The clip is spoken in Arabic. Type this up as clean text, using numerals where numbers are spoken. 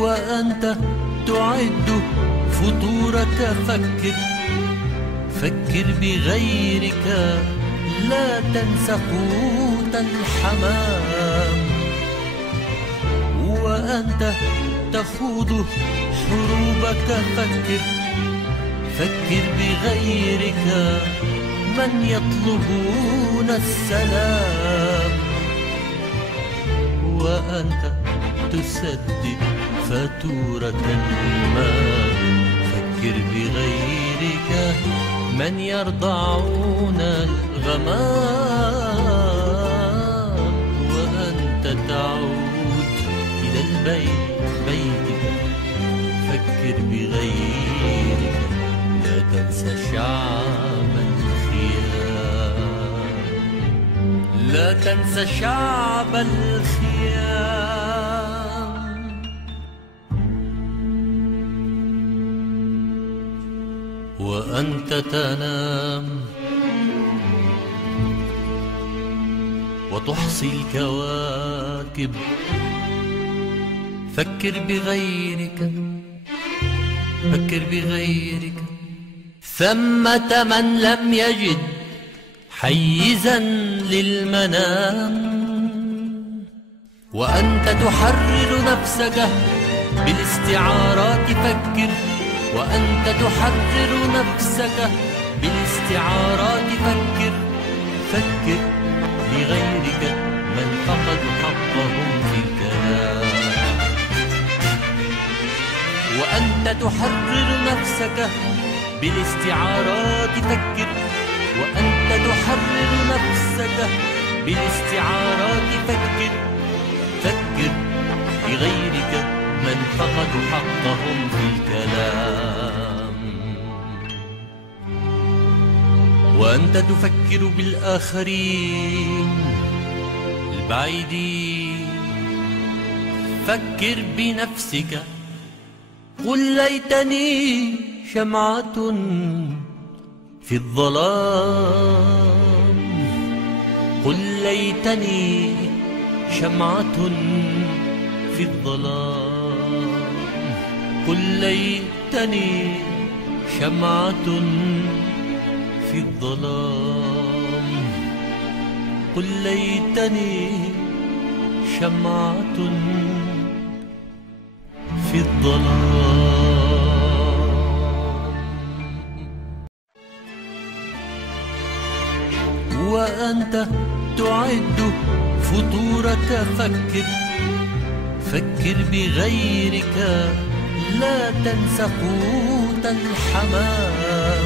وأنت تعد فطورك. فكر بغيرك، لا تنس قوت الحمام. وأنت تخوض حروبك. فكر بغيرك، من يطلبون السلام. وأنت تسدد فاتورة المال. فكر بغيرك، من يرضعون الغمام. وأنت تعود إلى بيتك. فكر بغيرك، لا تنسى شعب الخيام. لا تنسى شعب الخيام. وأنت تنام وتحصي الكواكب. فكر بغيرك، فكر بغيرك. ثمة من لم يجد حيزا للمنام. وأنت تحرر نفسك بالاستعارات. فكر، وأنت تحرر نفسك بالاستعارات. فكر، فكر لغيرك، من فقدوا حقهم في الكلام. وأنت تحرر نفسك بالاستعارات. فكر، وأنت تحرر نفسك بالاستعارات. فكر، فكر لغيرك، من فقدوا حقهم في الكلام. وأنت تفكر بالآخرين البعيدين. فكر بنفسك، قل ليتني شمعة في الظلام. قل ليتني شمعة في الظلام. قل ليتني شمعة في الظلام. قل ليتني شمعة في الظلام. وأنت تعد فطورك. فكر بغيرك، لا تنس قوت الحمام.